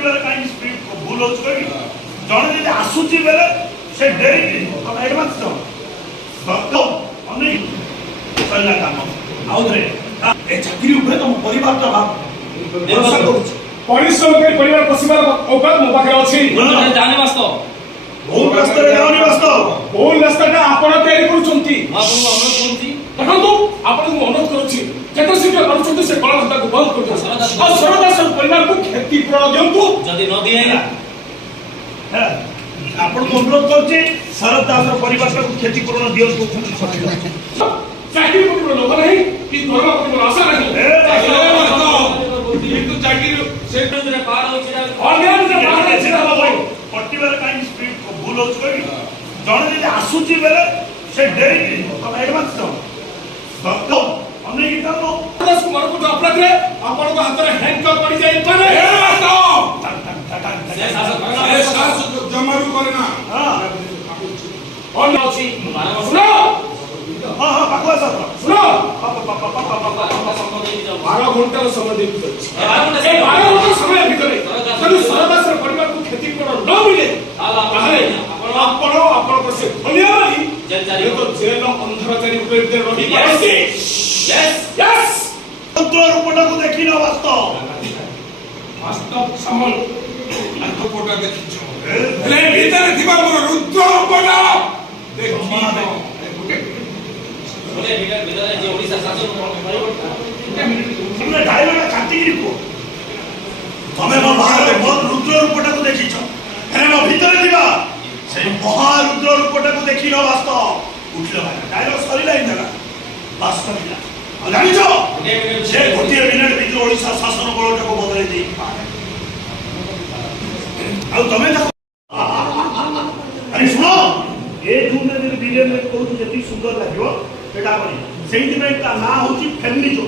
पट्टीबार काई स्पीड भूल होछ कहि जण जे आसुची बेले से डेरी हम एडवांस दो भक्तो अने चलना काम आउरे ए चाकरी ऊपर तुम परिवार का भाग भरोसा करूछ परिश्रम कर परिवार पोषिबार औकात मो पाखरे अछि जाने वास्तव बहुत रास्ता रे जावनी वास्तव कोन रास्ताटा आपण तयारी करूछंती ଆପଣଙ୍କୁ ଅନୁରୋଧ କରୁଛି ଦେଖନ୍ତୁ ଆପଣଙ୍କୁ ଅନୁରୋଧ କରୁଛି ଯେତେ ଶୀଘ୍ର ପାରୁଛନ୍ତି ସେ କଳକାତାକୁ ବନ୍ଦ କରିଦିଅନ୍ତୁ ଆଉ ସରଦାସ ପରିବାରକୁ କ୍ଷତିପୂରଣ ଦିଅନ୍ତୁ ଯଦି ନ ଦିଆଇଲା आपण को अनुरोध करछि शरद दास परिवार को क्षतिपूर्ण दियंतु चाकरी को लोभ नहीं कि दरमा को आशा नहीं किंतु चाकरी ସେ ରେ ପାର ହୋଉଛି ऑर्गेनाइज के बाहर छिड़ा बाबू पट्टीबार काई स्पीड भूल होछ कहि जण जे आसुची बेले से डेरी हम एडवांस दो भक्तो अने गीता नो दस कुमार को अपराध रे आपण को हाथ रे हैंडकप पड़ी जाई पारे ସେ ଶାସକ जमारू करना हां और अछि सुनो हां हां बकवास सुनो ସମ୍ପଦ ଦେଇ ଯାଉ 12 घंटा समय दे दिछ ଏ 12 ए 12 घंटा समय भितरे यदि सरदास परिवार को क्षतिपूर्ण न मिले ताहले आपण आपण को से भलिया रही ये तो जेल अंधरचारी ऊपर रही पड़सी यस यस तंत्र रूपटा को देखि न वास्तव वास्तव समल अंत कोटा देखिछो ले भीतर थिबा मोर रुद्र कोटा देखि बोले ভিতরে যে ওড়িশা শাসন तुमने डायलॉग काटिगिरी को तमे मो भारत मोर रुद्र रूपटा को देखिछो अरे मो भीतर दिबा से महारुद्र रूपटा को देखि न वास्तव उठलो भाई डायलॉग सरी लाइन देला बस करिला जानि छो जे गोटिए मिनिट भीतर ओडिसा शासन बळटा को बदलै देई आ तमे अरे सुनो ए जून रे वीडियो में कहू जति सुंदर लागियो एटा बनी सेही दिन ता ना होची फैमिली जो